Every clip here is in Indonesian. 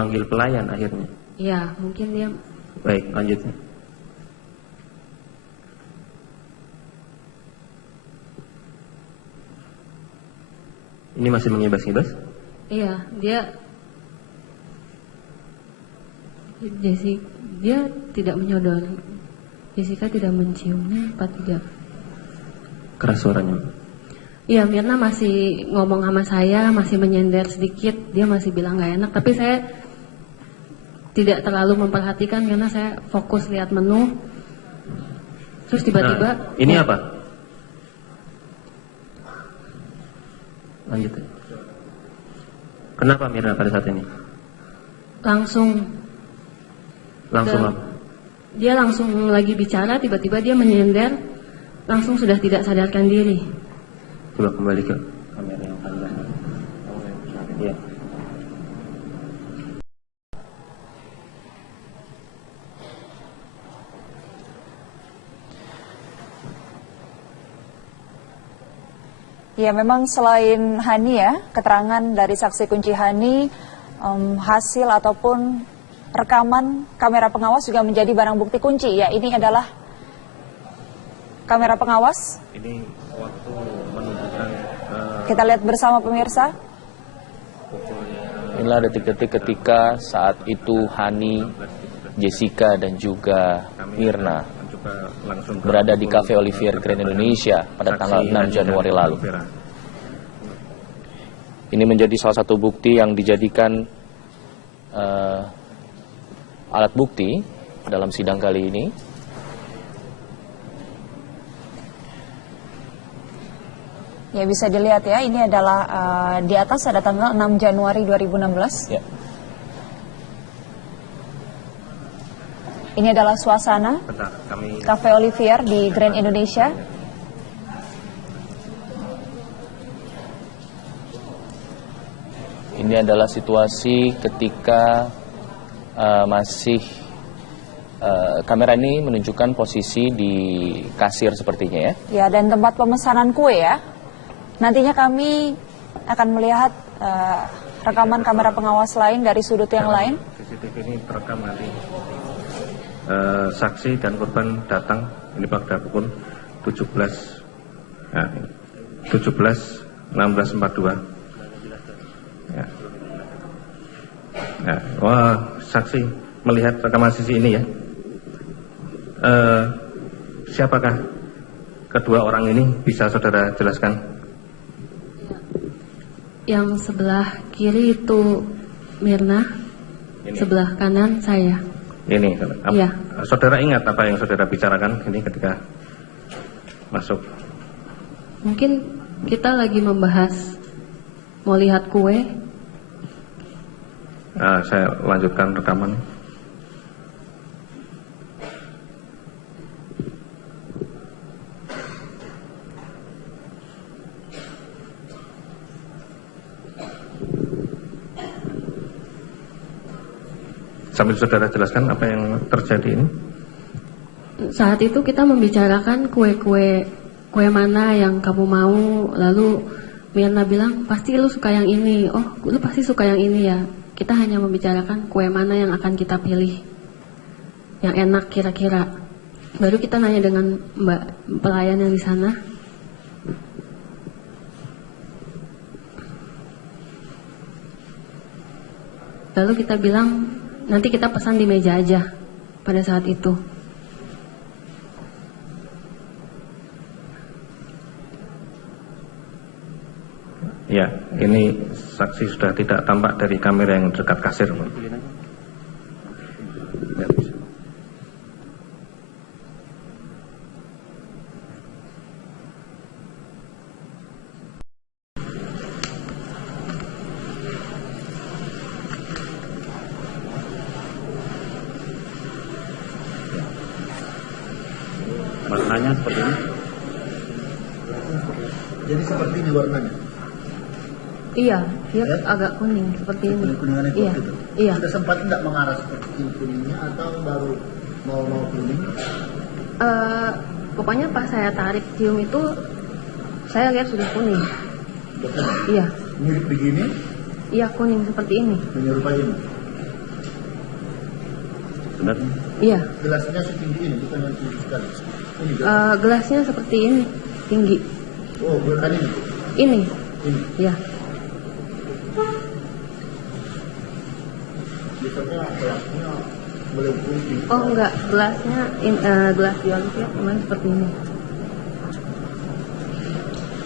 memanggil pelayan akhirnya. Iya, mungkin dia. Baik, lanjut. Ini masih mengibas-ngibas? Iya, dia tidak menyodor. Jessica tidak menciumnya apa tidak? Keras suaranya. Iya, Mirna masih ngomong sama saya, masih menyender sedikit, dia masih bilang nggak enak, tapi saya tidak terlalu memperhatikan karena saya fokus lihat menu. Terus tiba-tiba. Nah, ini apa? Lanjut. Kenapa Mirna pada saat ini? Langsung apa? Dia langsung lagi bicara, tiba-tiba dia menyender, langsung sudah tidak sadarkan diri. Coba kembali ke kamera yang panjang. Ya. Ya, memang selain Hani ya, keterangan dari saksi kunci Hani, hasil ataupun rekaman kamera pengawas juga menjadi barang bukti kunci. Ya, ini adalah kamera pengawas. Ini waktu menunjukkan. Kita lihat bersama pemirsa. Inilah detik-detik ketika saat itu Hani, Jessica dan juga Mirna berada di Cafe Olivier Grand Indonesia pada tanggal 6 Januari lalu. Ini menjadi salah satu bukti yang dijadikan alat bukti dalam sidang kali ini. Ya, bisa dilihat ya, ini adalah di atas ada tanggal 6 Januari 2016. Ya. Ini adalah suasana Cafe Olivier di Grand Indonesia. Ini adalah situasi ketika kamera ini menunjukkan posisi di kasir sepertinya ya. Ya, dan tempat pemesanan kue ya. Nantinya kami akan melihat rekaman kamera pengawas lain dari sudut yang lain. CCTV ini terekam nanti. Saksi dan korban datang ini pada pukul 16.42. Ya. Ya. Wah, saksi melihat rekaman CCTV ini ya. Siapakah kedua orang ini, bisa saudara jelaskan? Yang sebelah kiri itu Mirna, ini. Sebelah kanan saya. Ini, iya. Saudara ingat apa yang saudara bicarakan ini ketika masuk? Mungkin kita lagi membahas mau lihat kue. Nah, saya lanjutkan rekaman. Sambil saudara jelaskan apa yang terjadi ini. Saat itu kita membicarakan kue mana yang kamu mau. Lalu Mirna bilang, pasti lu suka yang ini. Oh, lu pasti suka yang ini ya. Kita hanya membicarakan kue mana yang akan kita pilih, yang enak kira-kira. Baru kita nanya dengan mbak pelayan yang di sana. Lalu kita bilang, nanti kita pesan di meja aja pada saat itu. Ya, ini saksi sudah tidak tampak dari kamera yang dekat kasir. Ya, bisa. Warnanya seperti ini. Jadi seperti ini warnanya. Iya, dia agak kuning seperti ini. Kuningan itu Iya. gitu. Iya. Sudah sempat tidak mengarah seperti kuningnya atau baru mau kuning? Pokoknya pas saya tarik cium itu, saya lihat sudah kuning. Betul. Iya. Mirip begini, Iya, kuning seperti ini. menyerupai ini. benar? Iya. Gelasnya setinggi ini, bukan yang tinggi sekali. Ini Gelasnya seperti ini, tinggi. oh, bukan ini. Ini. Ini. Ya. Biasanya gelasnya melengkung tinggi. Oh enggak, gelasnya gelas di Olivier kemarin seperti ini.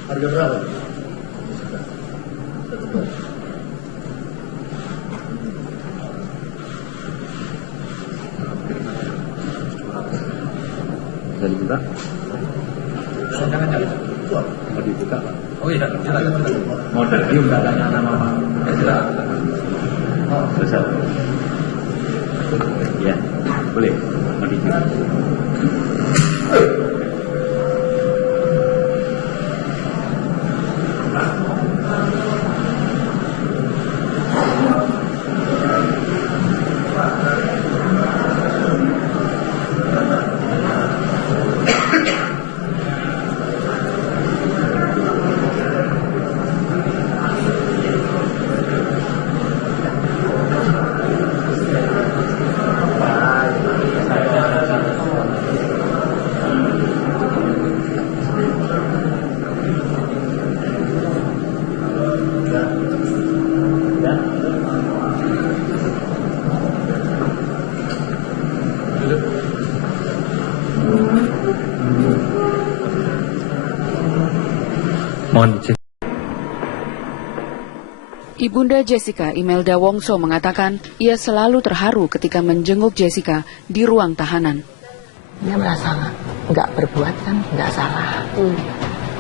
Harga berapa? Bisa dibuka? Mau dibuka, Pak? Oh iya, model ini enggak tanya nama Pak. Ya silakan. Bisa. Ya, boleh. Mau dibuka. Mohon izin. Ibunda Jessica, Imelda Wongso, mengatakan ia selalu terharu ketika menjenguk Jessica di ruang tahanan. Dia merasa nggak berbuat kan, nggak salah.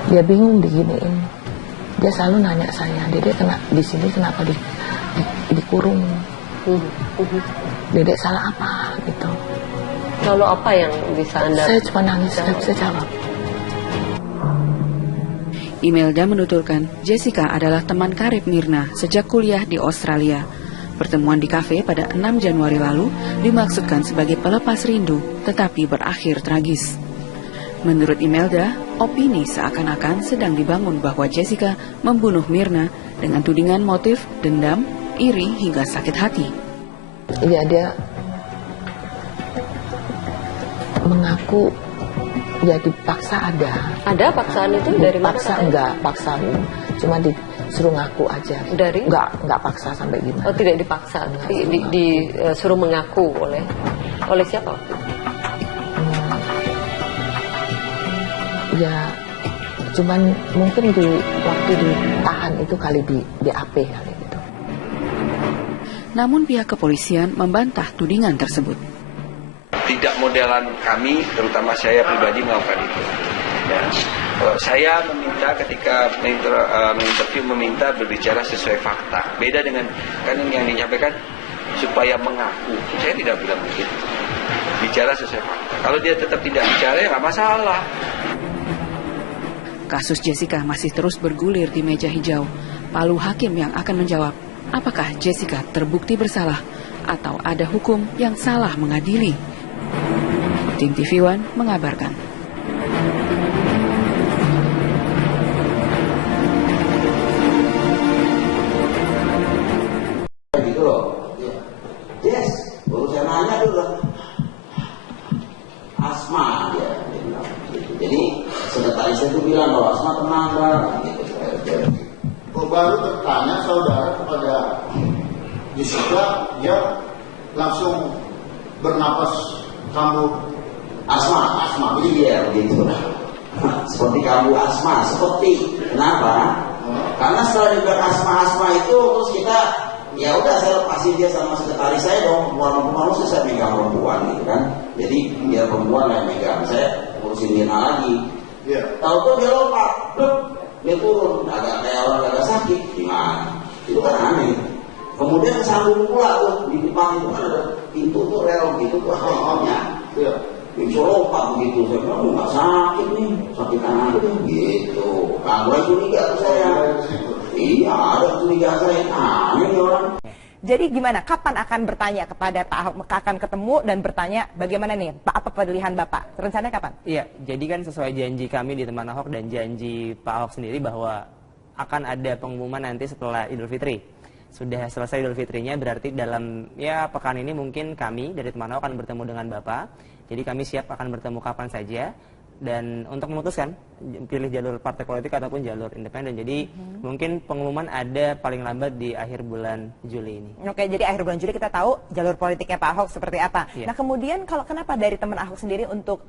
Dia bingung diginiin. Dia selalu nanya saya, Dedek kena di sini kenapa dikurung? Dedek salah apa gitu. Lalu apa yang bisa Anda? Saya cuma nangis, nggak bisa jawab. Imelda menuturkan Jessica adalah teman karib Mirna sejak kuliah di Australia. Pertemuan di kafe pada 6 Januari lalu dimaksudkan sebagai pelepas rindu, tetapi berakhir tragis. Menurut Imelda, opini seakan-akan sedang dibangun bahwa Jessica membunuh Mirna dengan tudingan motif dendam, iri hingga sakit hati. Iya, dia mengaku ya dipaksa ada. Ada paksaan itu dari mana? Paksa enggak, paksa cuma disuruh ngaku aja. Dari? Enggak paksa sampai gimana. Oh, tidak dipaksa, disuruh mengaku oleh siapa? Ya, cuman mungkin di waktu ditahan itu kali di BAP kali gitu. Namun pihak kepolisian membantah tudingan tersebut. Tidak modelan kami, terutama saya pribadi melakukan itu. Ya. Saya meminta ketika menginterview meminta berbicara sesuai fakta. Beda dengan kan yang disampaikan supaya mengaku. Saya tidak bilang begitu. Bicara sesuai fakta. Kalau dia tetap tidak bicara ya nggak masalah. Kasus Jessica masih terus bergulir di meja hijau. Palu hakim yang akan menjawab apakah Jessica terbukti bersalah atau ada hukum yang salah mengadili. Tim TV One mengabarkan. Gitu loh. Yes, baru saya nanya dulu. Asma dia bilang. Jadi sekretaris itu bilang bahwa Asma tenang gitu. Oh, baru bertanya saudara kepada Jessica, dia langsung bernapas kambuh asma Iya begitu. Seperti kambuh asma, seperti kenapa? Karena setelah dibilang asma itu terus kita ya udah saya lepasin dia sama sekretaris saya dong, perempuan saya megang perempuan gitu kan. Jadi dia perempuan yang megang, saya urusin dia lagi. Tahu tuh dia lompat, dia turun, agak kayak orang agak sakit, gimana? Itu kan aneh. Kemudian sambung pula tuh di depan itu ada pintu tuh rel gitu tuh akhirnya. Bisa lompat begitu, saya bilang nggak sakit nih, sakitan aja deh gitu. Nah, mulai curiga tuh saya. Iya, ada curiga saya, aneh nih orang. Jadi gimana? Kapan akan bertanya kepada Pak Ahok? Akan ketemu dan bertanya bagaimana nih? Apa pilihan Bapak? Rencananya kapan? Iya, jadi kan sesuai janji kami di teman Ahok dan janji Pak Ahok sendiri bahwa akan ada pengumuman nanti setelah Idul Fitri. sudah selesai Idul Fitrinya, berarti dalam ya pekan ini mungkin kami dari teman ahok akan bertemu dengan Bapak. Jadi kami siap akan bertemu kapan saja dan untuk memutuskan pilih jalur partai politik ataupun jalur independen. Jadi mungkin pengumuman ada paling lambat di akhir bulan Juli ini. Oke, jadi akhir bulan Juli kita tahu jalur politiknya Pak Ahok seperti apa. Iya. Nah kemudian kenapa dari teman Ahok sendiri untuk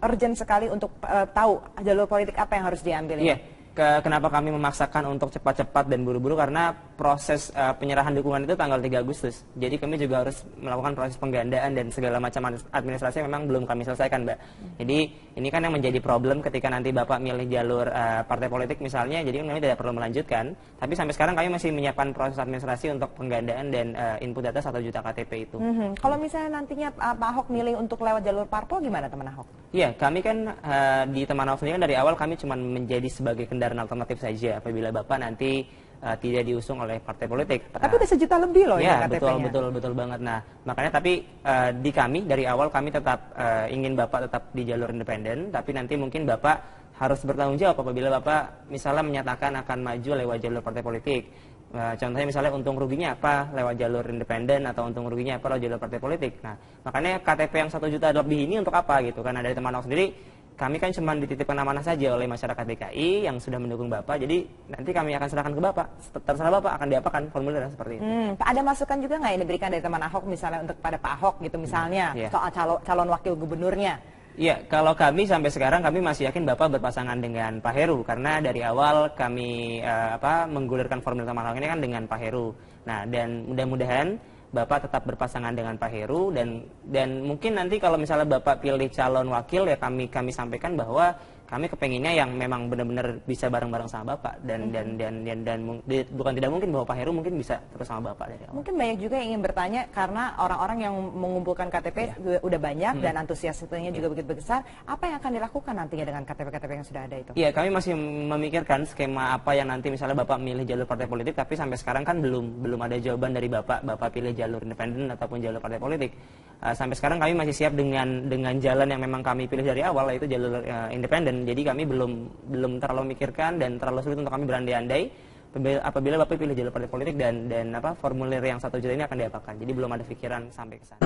urgent sekali untuk tahu jalur politik apa yang harus diambil ini? Iya. Kenapa kami memaksakan untuk cepat-cepat dan buru-buru, karena proses penyerahan dukungan itu tanggal 3 Agustus. Jadi kami juga harus melakukan proses penggandaan dan segala macam administrasi memang belum kami selesaikan, Mbak. Jadi ini kan yang menjadi problem ketika nanti Bapak milih jalur partai politik misalnya, jadi kami tidak perlu melanjutkan. Tapi sampai sekarang kami masih menyiapkan proses administrasi untuk penggandaan dan input data 1 juta KTP itu. Kalau misalnya nantinya Pak Ahok milih untuk lewat jalur parpol, gimana teman Ahok? Iya, kami kan di teman ahok sendiri kan dari awal kami cuma menjadi sebagai kendaraan alternatif saja apabila Bapak nanti tidak diusung oleh partai politik. Tapi udah 1 juta lebih loh ya KTP-nya. Betul banget. Nah, makanya tapi di kami dari awal kami tetap ingin Bapak tetap di jalur independen, tapi nanti mungkin Bapak harus bertanggung jawab apabila Bapak misalnya menyatakan akan maju lewat jalur partai politik. Contohnya misalnya untung ruginya apa lewat jalur independen atau untung ruginya apa lewat jalur partai politik. Nah, makanya KTP yang 1 juta lebih ini untuk apa gitu kan? Dari teman ahok sendiri, kami kan cuma dititipkan amanah saja oleh masyarakat DKI yang sudah mendukung Bapak. Jadi nanti kami akan serahkan ke Bapak. Terserah Bapak akan diapakan formulir seperti itu. Ada masukan juga nggak yang diberikan dari teman Ahok misalnya untuk pada Pak Ahok gitu misalnya soal calon wakil gubernurnya? Iya, kalau kami sampai sekarang kami masih yakin Bapak berpasangan dengan Pak Heru karena dari awal kami menggulirkan formulir teman ahok ini kan dengan Pak Heru. Nah, dan mudah-mudahan Bapak tetap berpasangan dengan Pak Heru dan mungkin nanti kalau misalnya Bapak pilih calon wakil ya kami sampaikan bahwa kami kepenginnya yang memang benar-benar bisa bareng-bareng sama Bapak dan bukan tidak mungkin bahwa Pak Heru mungkin bisa terus sama Bapak dari awal. Mungkin banyak juga yang ingin bertanya karena orang-orang yang mengumpulkan KTP udah banyak dan antusiasmenya juga begitu besar. Apa yang akan dilakukan nantinya dengan KTP-KTP yang sudah ada itu? Iya, kami masih memikirkan skema apa yang nanti misalnya Bapak milih jalur partai politik, tapi sampai sekarang kan belum ada jawaban dari Bapak pilih jalur independen ataupun jalur partai politik. Sampai sekarang kami masih siap dengan jalan yang memang kami pilih dari awal, yaitu jalur independen. Jadi kami belum terlalu memikirkan dan terlalu sulit untuk kami berandai-andai apabila Bapak pilih jalur partai politik dan formulir yang 1 juta ini akan diapakan. Jadi belum ada pikiran sampai ke sana.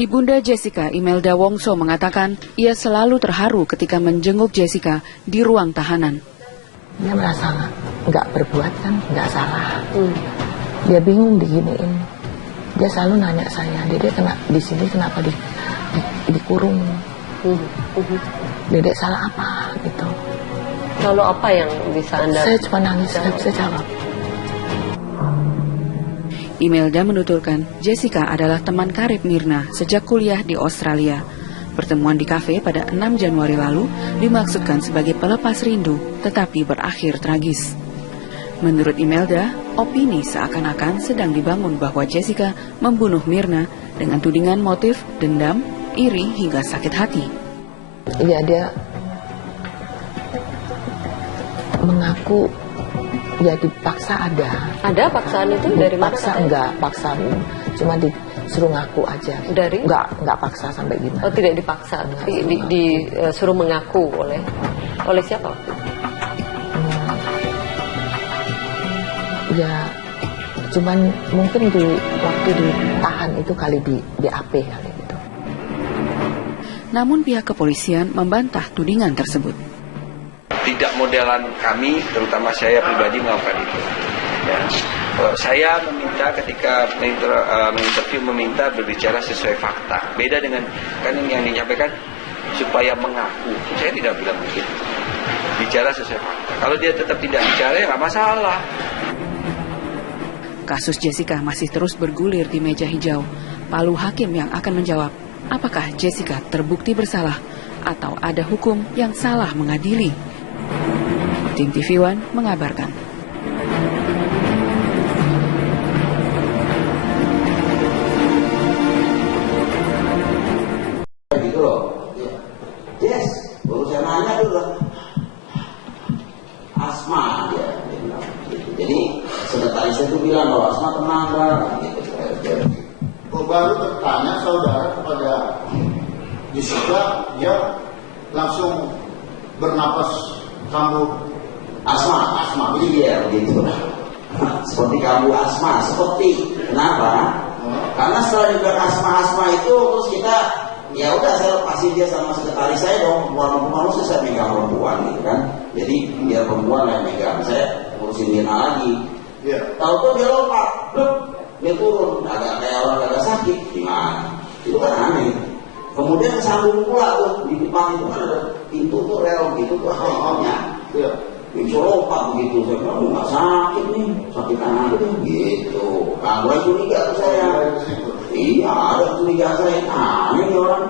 Ibunda Jessica, Imelda Wongso, mengatakan ia selalu terharu ketika menjenguk Jessica di ruang tahanan. Dia merasa nggak berbuat kan, nggak salah. Dia bingung diginiin. Dia selalu nanya saya, Dedek kena di sini kenapa dikurung? Dedek salah apa gitu. Lalu apa yang bisa Anda? Saya cuma nangis, nggak bisa jawab. Imelda menuturkan Jessica adalah teman karib Mirna sejak kuliah di Australia. Pertemuan di kafe pada 6 Januari lalu dimaksudkan sebagai pelepas rindu, tetapi berakhir tragis. Menurut Imelda, opini seakan-akan sedang dibangun bahwa Jessica membunuh Mirna dengan tudingan motif dendam, iri hingga sakit hati. Iya, dia mengaku ya dipaksa ada. Ada paksaan itu dari mana? Paksa enggak, paksa cuma disuruh ngaku aja. Dari? Enggak paksa sampai gimana. Oh, tidak dipaksa, tapi disuruh mengaku oleh siapa? Ya, cuman mungkin waktu ditahan itu kali di AP kali gitu. Namun pihak kepolisian membantah tudingan tersebut. Tidak modelan kami, terutama saya pribadi melakukan itu. Ya. Saya meminta ketika menginterview meminta berbicara sesuai fakta. Beda dengan kan yang disampaikan supaya mengaku. Saya tidak bilang begitu. Bicara sesuai fakta. Kalau dia tetap tidak bicara ya nggak masalah. Kasus Jessica masih terus bergulir di meja hijau. Palu hakim yang akan menjawab, apakah Jessica terbukti bersalah atau ada hukum yang salah mengadili. Tim TV One mengabarkan. Jessica dia langsung bernapas kambuh asma begitu. Iya begitu. Seperti kambuh asma, seperti kenapa? Karena setelah juga asma itu terus kita ya udah saya lepasin dia sama sekretaris saya dong, perempuan saya megang perempuan gitu kan. Jadi biar perempuan yang megang, saya urusin dia lagi. Tahu-tahu dia lompat, dia turun, agak kayak orang agak sakit, gimana? Itu kan aneh. Kemudian sambung pula tuh di depan itu kan ada pintu tuh rel gitu tuh akhirnya. Bisa lompat begitu, saya bilang nggak sakit nih, sakit aja gitu. Kalau curiga tuh saya, iya ada curiga saya, aneh nih orang.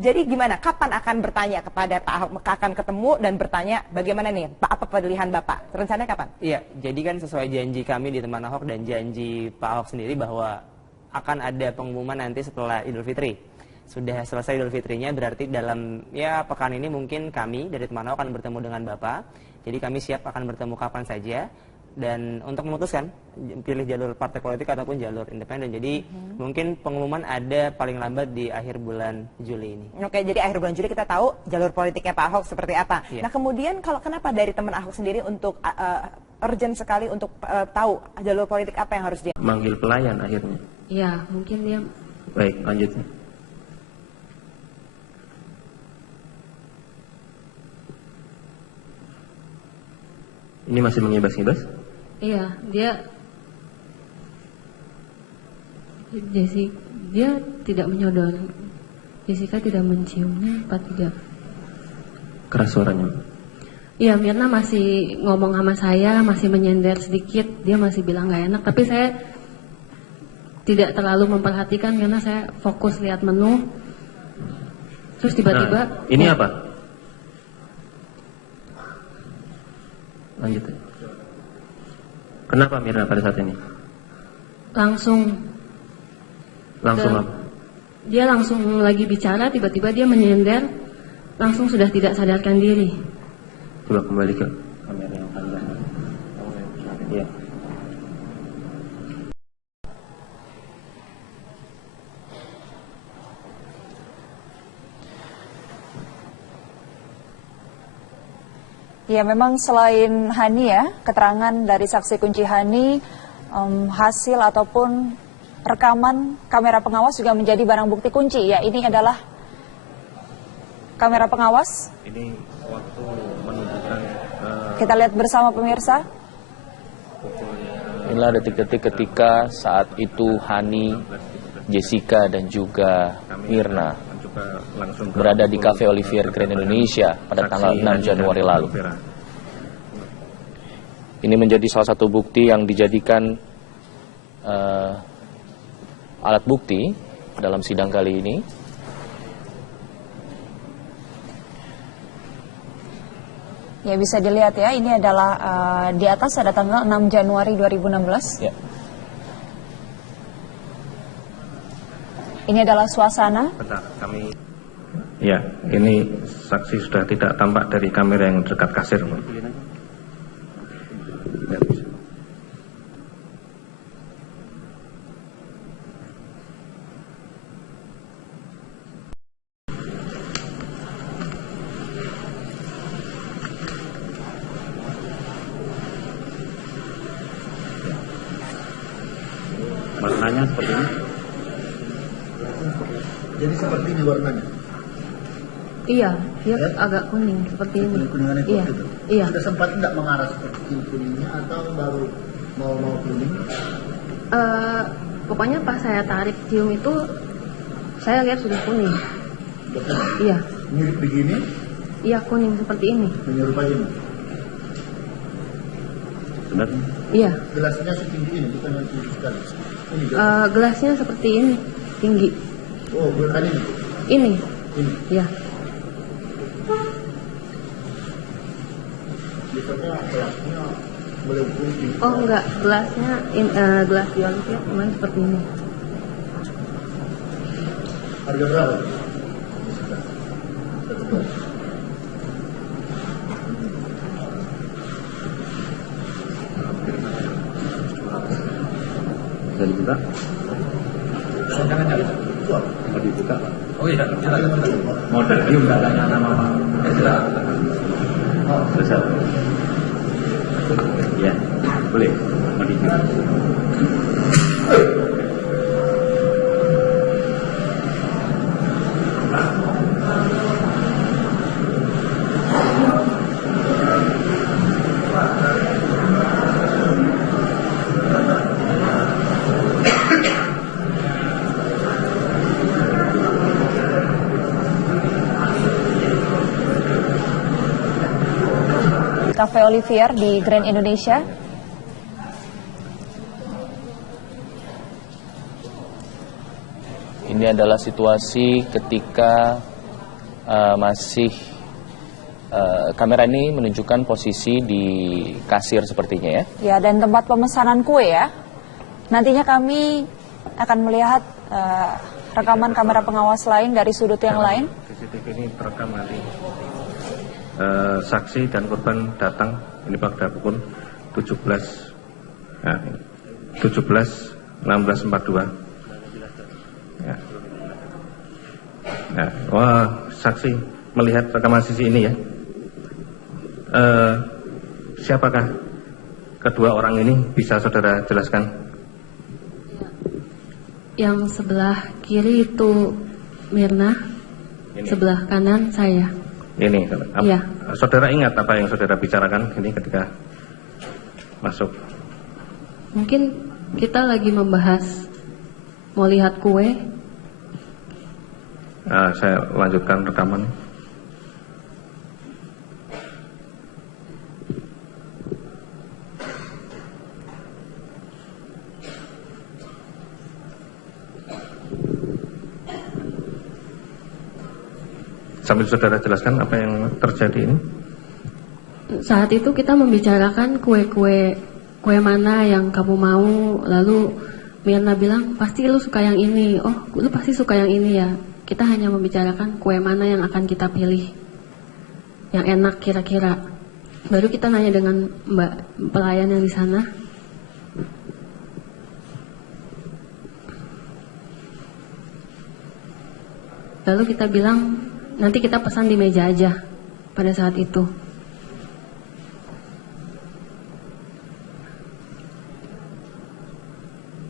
Jadi gimana? Kapan akan bertanya kepada Pak Ahok? Akan ketemu dan bertanya bagaimana nih? Apa pilihan Bapak? Rencananya kapan? Iya, jadi kan sesuai janji kami di teman Ahok dan janji Pak Ahok sendiri bahwa akan ada pengumuman nanti setelah Idul Fitri. Sudah selesai Idul Fitrinya, berarti dalam pekan ini mungkin kami dari teman Ahok akan bertemu dengan Bapak. Jadi kami siap akan bertemu kapan saja dan untuk memutuskan pilih jalur partai politik ataupun jalur independen. Jadi mungkin pengumuman ada paling lambat di akhir bulan Juli ini. Oke, jadi akhir bulan Juli kita tahu jalur politiknya Pak Ahok seperti apa. Iya. Nah kemudian kenapa dari teman Ahok sendiri untuk urgent sekali untuk tahu jalur politik apa yang harus dia manggil pelayan akhirnya. Iya, mungkin dia. Baik, lanjut. Ini masih mengibas-ibas? Iya, dia tidak menyodor. Jessica tidak menciumnya, apa tidak? Keras suaranya. Iya, Mirna masih ngomong sama saya, masih menyender sedikit. Dia masih bilang nggak enak, tapi saya tidak terlalu memperhatikan karena saya fokus lihat menu. Terus tiba-tiba ini apa? Lanjut. Kenapa Mirna pada saat ini? Langsung apa? Dia langsung lagi bicara, tiba-tiba dia menyender, langsung sudah tidak sadarkan diri. Coba kembali ke kamera yang panjang. Iya. Ya memang selain Hani ya, keterangan dari saksi kunci Hani, hasil ataupun rekaman kamera pengawas juga menjadi barang bukti kunci. Ya ini adalah kamera pengawas. Ini waktu menunjukkan. Kita lihat bersama pemirsa. Inilah detik-detik ketika saat itu Hani, Jessica dan juga Mirna berada di Cafe Olivier Grand Indonesia pada tanggal 6 Januari lalu. Ini menjadi salah satu bukti yang dijadikan alat bukti dalam sidang kali ini. Ya bisa dilihat ya, ini adalah di atas ada tanggal 6 Januari 2016. Ya. Ini adalah suasana. Bentar, kami. Ya, ini saksi sudah tidak tampak dari kamera yang dekat kasir. Ya, bisa. Warnanya seperti ini. Jadi seperti ini warnanya. Iya, dia agak kuning seperti ini. Kuning-kuningan itu. Iya, Gitu. iya. Sudah sempat tidak mengarah seperti kuningnya atau baru mau kuning? Pokoknya pas saya tarik cium itu, saya lihat sudah kuning. Betul. Iya. Mirip begini? Iya, kuning seperti ini. Menyerupai ini. Benar? Iya. Gelasnya setinggi ini, bukan yang tinggi sekali. Ini Gelasnya seperti ini, tinggi. Oh, bukan ini. Ini. Ini. Iya. Biasanya gelasnya melengkung. Oh enggak, gelasnya gelas di Olivier memang seperti ini. Harga berapa? Bisa dibuka? Jangan dibuka. Oh iya, silakan. Mau tergium nggak tanya nama Pak? Ya, silakan. Oh, selesai. Ya, boleh. Mau dikirim. Cafe Olivier di Grand Indonesia. Ini adalah situasi ketika kamera ini menunjukkan posisi di kasir sepertinya ya. Ya, dan tempat pemesanan kue ya. Nantinya kami akan melihat rekaman kamera pengawas lain dari sudut yang lain. CCTV ini terekam nanti. Saksi dan korban datang ini pada pukul 16.42 ya. Nah, wah, saksi melihat rekaman CCTV ini ya. Siapakah kedua orang ini, bisa saudara jelaskan? Yang sebelah kiri itu Mirna, sebelah kanan saya. Ini, Iya. Saudara ingat apa yang saudara bicarakan ini ketika masuk? Mungkin kita lagi membahas mau lihat kue. Saya lanjutkan rekaman. Sambil saudara jelaskan apa yang terjadi ini. Saat itu kita membicarakan kue mana yang kamu mau. Lalu Mirna bilang, pasti lu suka yang ini. Oh, lu pasti suka yang ini ya. Kita hanya membicarakan kue mana yang akan kita pilih, yang enak kira-kira. Baru kita nanya dengan Mbak pelayan yang di sana. Lalu kita bilang, nanti kita pesan di meja aja pada saat itu.